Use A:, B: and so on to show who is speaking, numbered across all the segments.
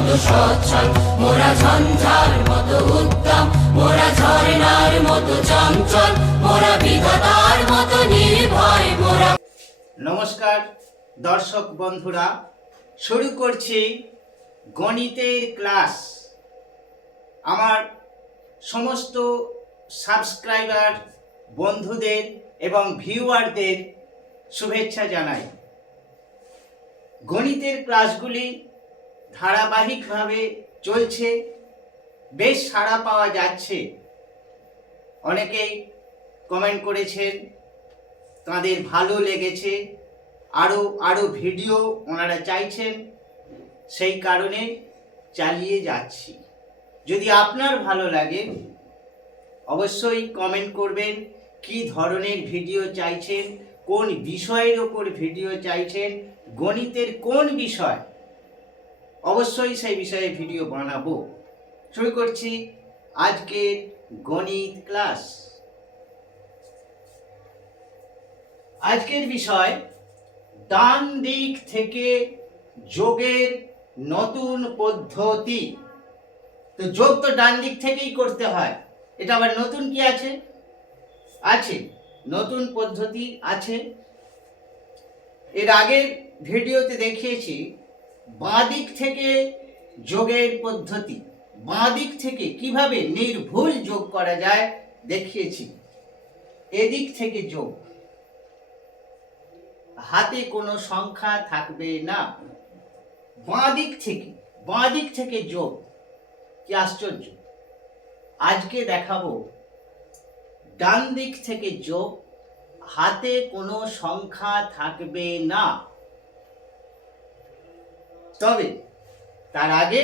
A: মতো সচ্ছল, মোরা ঝঞ্ঝার মতো উত্তম, মোরা ঝর্ণার মতো চঞ্চল, মোরা বিধাতার মতো নির্ভয়, মোরা
B: নমস্কার, দর্শক বন্ধুরা, শুরু করছি গণিতের ক্লাস। আমার সমস্ত সাবস্ক্রাইবার বন্ধুদের এবং ভিউয়ারদের শুভেচ্ছা জানাই। গণিতের ক্লাসগুলি ধারাবাহিকভাবে চলছে, বেশ সাড়া পাওয়া যাচ্ছে। অনেকেই কমেন্ট করেছেন, তাদের ভালো লেগেছে আরও আরও ভিডিও ওনারা চাইছেন, সেই কারণে চালিয়ে যাচ্ছি। যদি আপনার ভালো লাগে, অবশ্যই কমেন্ট করবেন, কি ধরনের ভিডিও চাইছেন, কোন বিষয়ের ওপর ভিডিও চাইছেন, গণিতের কোন বিষয় অবশ্যই সেই বিষয়ে ভিডিও বানাবো। শুরু করছি আজকের গণিত ক্লাস। আজকের বিষয়, ডান দিক থেকে যোগের নতুন পদ্ধতি। তো যোগ তো ডান দিক থেকেই করতে হয়। এটা আবার নতুন কি আছে? আছে। নতুন পদ্ধতি আছে। এর আগের ভিডিওতে দেখিয়েছি দিক থেকে যোগের পদ্ধতি। দিক থেকে কীভাবে নির্ভুল যোগ করা যায় দেখিয়েছি। এদিক থেকে যোগ। হাতে কোনো সংখ্যা থাকবে না। দিক থেকে দিক থেকে যোগ। কি আশ্চর্য। আজকে দেখাবো ডান দিক থেকে যোগ। হাতে কোনো সংখ্যা থাকবে না। তবে তার আগে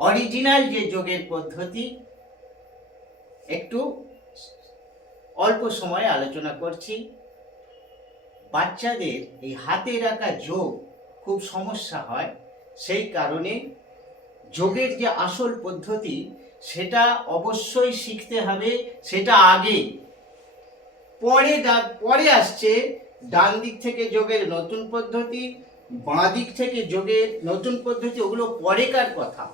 B: অরিজিনাল যে যোগের পদ্ধতি একটু অল্প সময় আলোচনা করছি। বাচ্চাদের এই হাতে রাখা যোগ খুব সমস্যা হয়, সেই কারণে যোগের যে আসল পদ্ধতি সেটা অবশ্যই শিখতে হবে, সেটা আগে। পরে পরে আসছে ডান দিক থেকে যোগের নতুন পদ্ধতি বাঁ দিক থেকে যোগের নতুন পদ্ধতি, ওগুলো পরেকার কথা।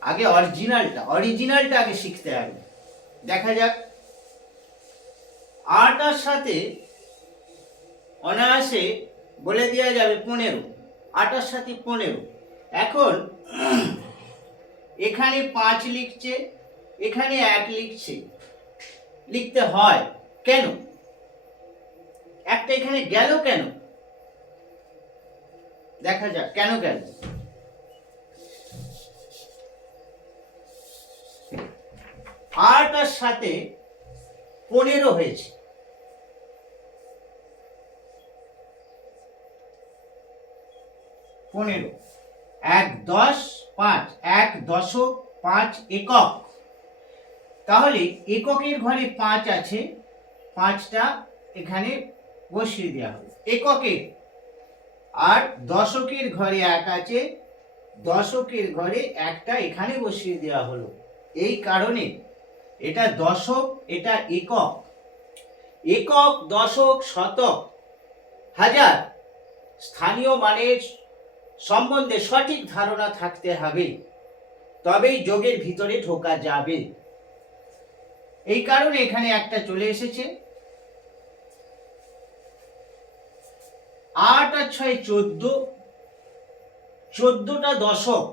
B: আগে অরিজিনালটা অরিজিনালটা আগে শিখতে হবে। দেখা যাক। আটার সাথে অনায়াসে বলে দেওয়া যাবে পনেরো। আটার সাথে পনেরো। এখন এখানে পাঁচ লিখছে, এখানে এক লিখছে। লিখতে হয়। কেন? একটা এখানে গেল কেন? দেখা যাক, কেন গেল? আটার সাথে পনেরো হয়েছে। পনেরো। এক দশ পাঁচ, এক দশক পাঁচ একক। তাহলে এককের ঘরে পাঁচ আছে, পাঁচটা এখানে বসিয়ে দেওয়া হবে এককের আর দশকের ঘরে এক আছে, দশকের ঘরে একটা এখানে বসিয়ে দেওয়া হলো। এই কারণে এটা দশক, এটা একক। একক, দশক, শতক, হাজার স্থানীয় মানের সম্বন্ধে সঠিক ধারণা থাকতে হবে। তবেই যোগের ভিতরে ঢোকা যাবে। এই কারণে এখানে একটা চলে এসেছে। আট আর ছয় চোদ্দ। চোদ্দটা দশক।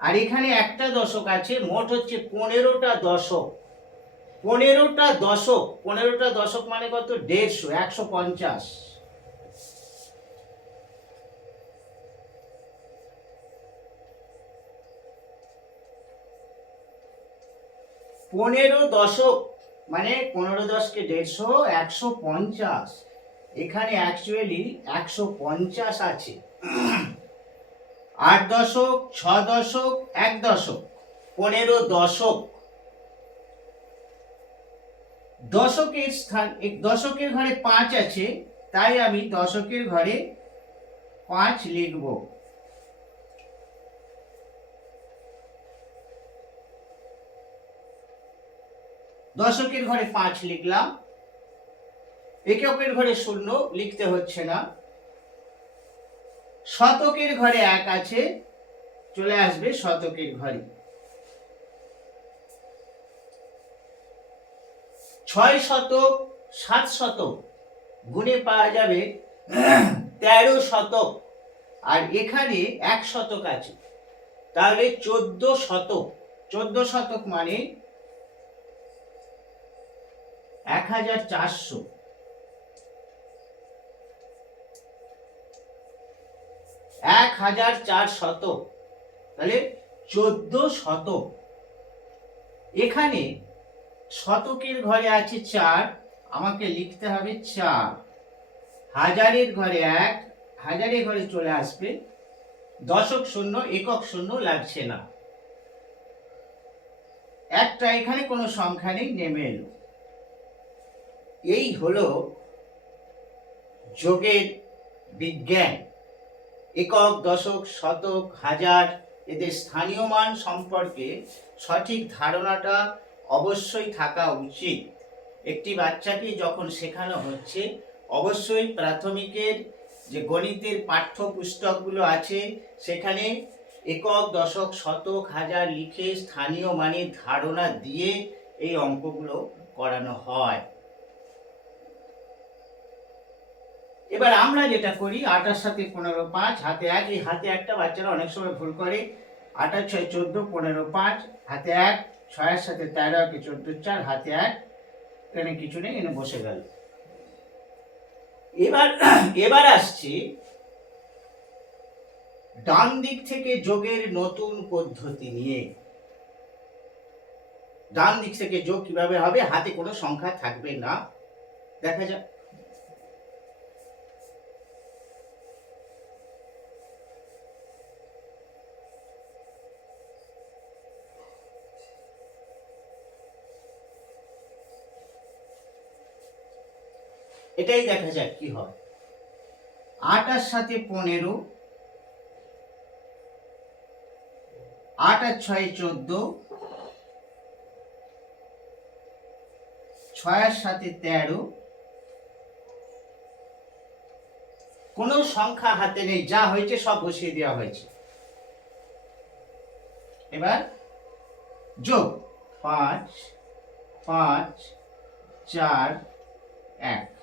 B: আর এখানে একটা দশক আছে, মোট হচ্ছে পনেরোটা দশক। পনেরোটা দশক পনেরোটা দশক মানে কত? দেড়শো, একশো পঞ্চাশ। পনেরো দশক মানে পনেরো দশকে দেড়শো, একশো পঞ্চাশ। এখানে অ্যাকচুয়ালি একশো পঞ্চাশ আছে। আট দশক, ছ দশক, এক দশক, পনেরো দশক। দশকের স্থান দশকের ঘরে পাঁচ আছে, তাই আমি দশকের ঘরে পাঁচ লিখব। দশকের ঘরে পাঁচ লিখলাম। এককের ঘরে শূন্য লিখতে হচ্ছে না। শতকের ঘরে এক আছে, চলে আসবে শতকের ঘরে। ছয় শতক, সাত শতক, গুণে পাওয়া যাবে তেরো শতক। আর এখানে এক শতক আছে। তাহলে চোদ্দ শতক চোদ্দ শতক মানে এক হাজার চারশো। এক হাজার চার শতক তাহলে চোদ্দ শতক এখানে শতকের ঘরে আছে চার, আমাকে লিখতে হবে চার। হাজারের ঘরে এক, হাজারের ঘরে চলে আসবে। দশক শূন্য, একক শূন্য লাগছে না। একটা এখানে কোনো সংখ্যা নেই, নেমে এলো। এই হলো যোগের বিজ্ঞান। একক, দশক, শতক, হাজার, এদের স্থানীয় মান সম্পর্কে সঠিক ধারণাটা অবশ্যই থাকা উচিত। একটি বাচ্চাকে যখন শেখানো হচ্ছে, অবশ্যই প্রাথমিকের যে গণিতের পাঠ্যপুস্তকগুলো আছে, সেখানে একক, দশক, শতক, হাজার লিখে স্থানীয় মানের ধারণা দিয়ে এই অঙ্কগুলো করানো হয়। এবার আমরা যেটা করি, আটার সাথে পনেরো পাঁচ, হাতে এক, এই হাতে একটা বাচ্চারা অনেক সময় ভুল করে। আটার ছয় চোদ্দ, পনেরো পাঁচ, হাতে এক, ছয়ের সাথে তেরো, একে চোদ্দ চার, হাতে এক, এখানে কিছু নেই, এনে বসে গেল। এবার এবার আসছি ডান দিক থেকে যোগের নতুন পদ্ধতি নিয়ে। ডান দিক থেকে যোগ কীভাবে হবে? হাতে কোনো সংখ্যা থাকবে না। দেখা যাক। এটাই দেখা যাক কি হয়। আটার সাথে পনেরো, আট আর ছয় চোদ্দ ছয়ের সাথে তেরো। কোনো সংখ্যা হাতে নেই, যা হয়েছে সব বসিয়ে দেওয়া হয়েছে। এবার যোগ, পাঁচ পাঁচ, চার, এক।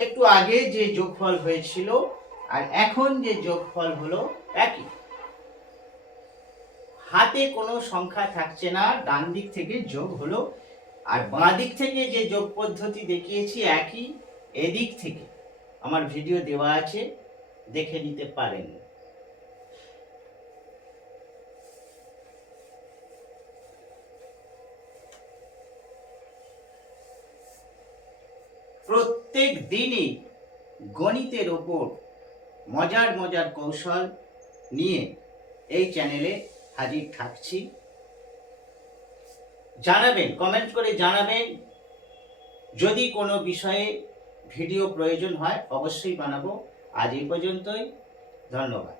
B: একটু আগে যে যোগফল হয়েছিল, আর এখন যে যোগফল হলো একই। হাতে কোনো সংখ্যা থাকছে না, ডান দিক থেকে যোগ হলো, আর বাঁ দিক থেকে যে যোগ পদ্ধতি দেখিয়েছি একই, এদিক থেকে। আমার ভিডিও দেওয়া আছে, দেখে নিতে পারেন। প্রত্যেক দিনই গণিতের ওপর মজার মজার কৌশল নিয়ে এই চ্যানেলে হাজির থাকছি। জানাবেন কমেন্ট করে জানাবেন। যদি কোনো বিষয়ে ভিডিও প্রয়োজন হয়, অবশ্যই বানাবো। আজ এই পর্যন্তই। ধন্যবাদ।